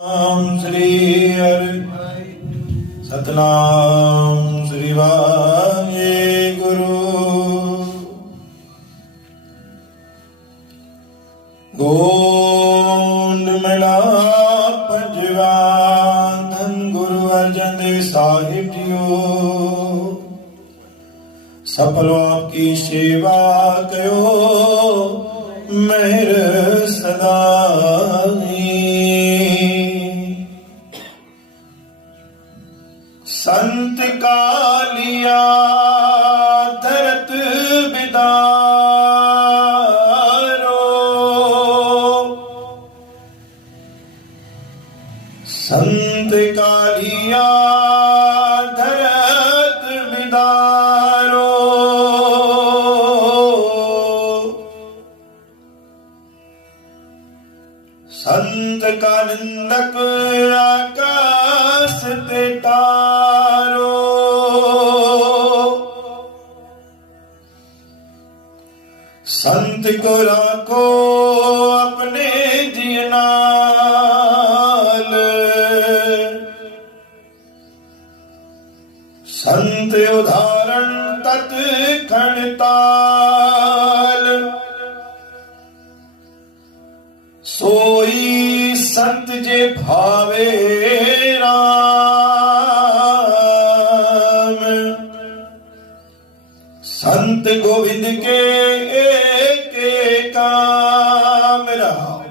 नाम श्री हरि सतनाम श्री वाहे गुरु गोंड मिला पंजवान धन गुरु अर्जन देव साहिब जियो सफल आपकी सेवा कयो मेहर सदा संत कालिया धरत बिदारो संत कालिया धरत बिदारो संत का निंदक आकाश ते तारो संत को राखो अपने जियनाल संत उदाहरण तत् खणताल सोई संत जे भावे राम संत गोविंद के एक काम राम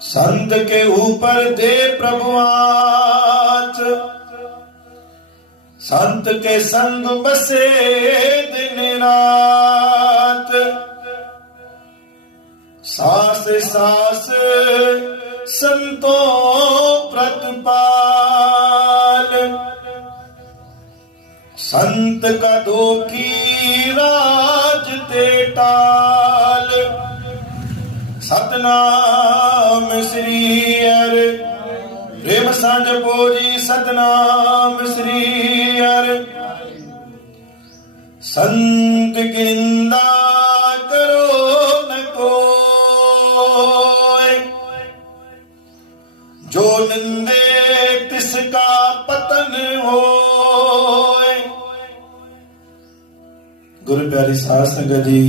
संत के ऊपर दे प्रभु हाथ संत के संग बसे दिन रात सास सास संतों प्रतिपाल संत का दो की राज ते टाल सतनाम श्री हरि प्रेम सांझ पोजी सतनाम श्री हरि संत की निंदा करो न कोई जो निंदे तिसका पतन हो गुरु प्यारी साध संगत जी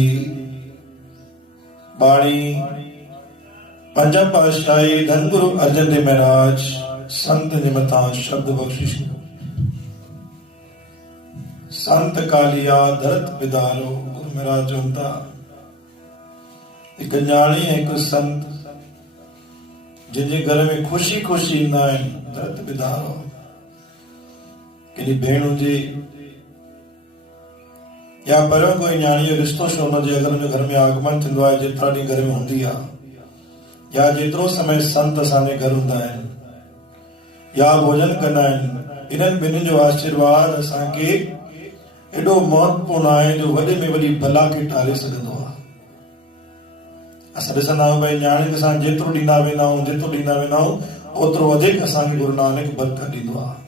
बाणी पंजा पातशाही धन गुरु अर्जन देव महाराज संत निमता शब्द बख्शिश संत कालिया धरत बिदारो गुरु महाराज होता एक न्याणी है एक संत जिनके घर में खुशी खुशी ना है धरत बिदारो कि भेण हुजे या पर कोई न्याणी जो रिश्तो छो न जे अगर उन घर में आगमन थींदो आहे जेतिरा ॾींहं घर में हूंदी आहे या जेतिरो समय संत असांजे घर हूंदा आहिनि या भोजन कंदा आहिनि इन्हनि ॿिन्हिनि जो आशीर्वाद असांखे एॾो महत्वपूर्ण आहे जो वॾे में वॾी भला खे टारे सघंदो आहे असां ॾिसंदा आहियूं भई न्याणी खे असां जेतिरो ॾींदा वेंदा आहियूं ओतिरो वधीक असांखे गुरु नानक बरकत ॾींदो आहे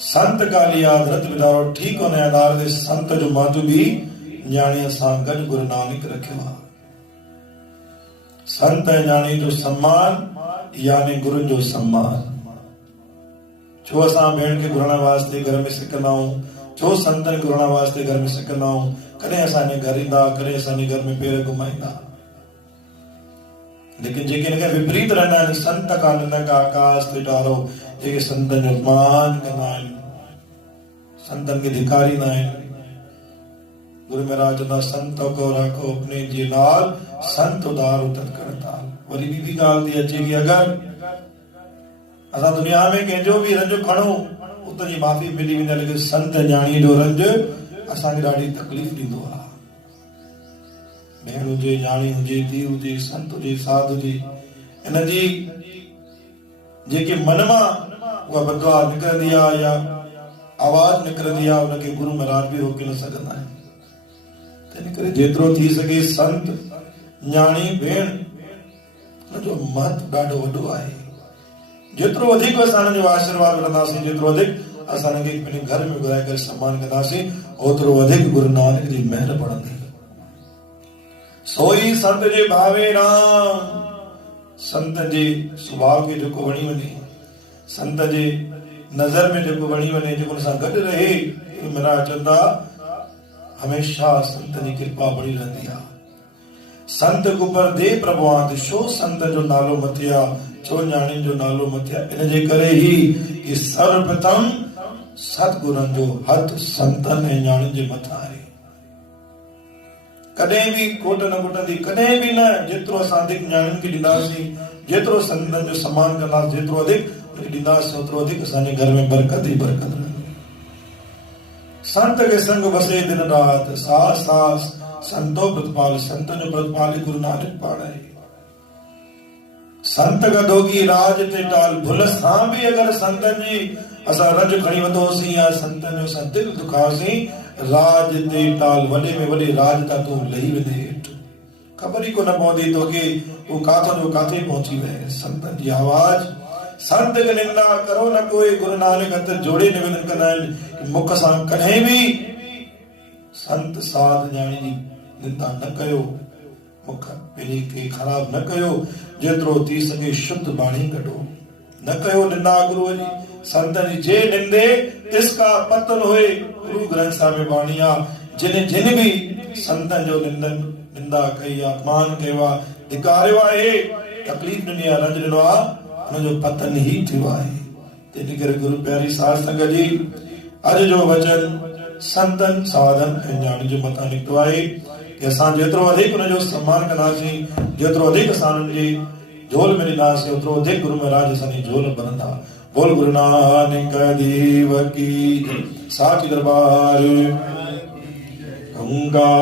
संत कालिया धरत बिदारो ठीक होने आधार ते संत जो महत्व भी न्याणी सां गॾु गुरु नानक रखियो आहे संत ऐं न्याणी जो सम्मान यानी गुरु जो सम्मान छो असां भेण खे घुरण वास्ते घर में सिकंदा आहियूं छो संतनि खे घुरण वास्ते घर में सिकंदा आहियूं कॾहिं असांजे घर ईंदा कॾहिं असांजे घर में पेर घुमाईंदा लेकिन जेके हिन खे विपरीत रहंदा आहिनि संत का निंदक आकाश ते टारो जेके संतनि जो अपमान कंदा आहिनि संतन के धिकारींदा आहिनि गुरु महाराज चवंदा संत को राखो अपने जे नाल संत उधारो तत्करता वरी ॿी ॻाल्हि थी अचे कि अगरि असां दुनिया में कंहिंजो बि रंज खणूं उतां जी माफ़ी मिली वेंदी आहे लेकिन संत न्याणीअ जो रंज असांखे ॾाढी तकलीफ़ ॾींदो आहे भेण हुजे न्याणी हुजे धीउ हुजे संत हुजे साध हुजे इन जी जेके मन मां उहा बदवा निकिरंदी आहे या आवाज निकिरंदी आहे उनखे गुरु महाराज बि रोके न सघंदा आहिनि तंहिं करे जेतिरो थी सघे संत न्याणी भेण जो महत्व ॾाढो वॾो आहे जेतिरो वधीक असां जो आशीर्वाद वठंदासीं जेतिरो वधीक असां पंहिंजे घर में घुराए करे सम्मान कंदासीं ओतिरो वधीक गुरु नानक जी महर पढ़ंदी सोई संत जे भावे राम। संत जे सुभाव खे जेको वणी वञे, संत जे नज़र में जेको वणी वञे, जेको उन सां गॾु रहे, मेरा चंदा हमेशा संत जी कृपा बणी रहंदी आहे। संत कुपर दे प्रभुआंत, छो संत जो नालो मथे आहे, छो न्याणियुनि जो नालो मथे आहे? इन जे करे ही कि सर्वप्रथम सतगुरनि जो हथ संतनि ऐं न्याणियुनि जे मथां आहे। कॾहिं बि खोट न कुटंदी, कॾहिं बि न। जेतिरो असां वधीक न्याणियुनि खे ॾींदासीं, जेतिरो संतनि जो सम्मान कंदासीं, जेतिरो वधीक ॾींदासीं, ओतिरो वधीक असांजे घर में बरकत ई बरकत रहंदी। संत के संग बसे दिन रात, सास सास संतो प्रतिपाल। संत जो प्रतिपाल गुरु नानक पाड़े। संत गदोगी राज ते टाल, भुल सां बि अगर संतन जी असां रज खणी वधोसीं या संतन जो असां दिल दुखासीं, राज ते टाल, वॾे में वॾे राज तां तूं लही वेंदे हेठि, ख़बर ई कोन पवंदी तोखे हू काथो जो काथे पहुची वए। संतन जी आवाज, संत के निंदा करो न कोई, गुरु नानक हथ जोड़े निवेदन कंदा आहिनि, मुख सां कॾहिं बि संत साध न्याणी जी निंदा न कयो, मुख पंहिंजे खे ख़राब न कयो, जेतिरो थी सघे शुद्ध बाणी कढो, न कयो निंदा गुरुअ जी। संतन जी जे निंदे तिसका पतन होए, गुरु ग्रंथ साहिब में बाणी आहे। जिन भी संतन जो निंदा कई आहे, अपमान कयो आहे, धिकारियो आहे, तकलीफ़ ॾिनी आहे, रंज ॾिनो आहे, हुनजो पतन ही थियो आहे। तंहिं करे गुरु प्यारी साध संगत जी, अॼु जो वचन संतन साधन ऐं न्याणी जे मथां निकितो आहे कि असां जेतिरो वधीक हुनजो सम्मान कंदासीं, जेतिरो वधीक असां हुननि जी झोल में ॾींदासीं, ओतिरो वधीक गुरु महाराज असांजी झोल भरंदा। बोल गुरु नानक देव की, साची दरबार गंगा।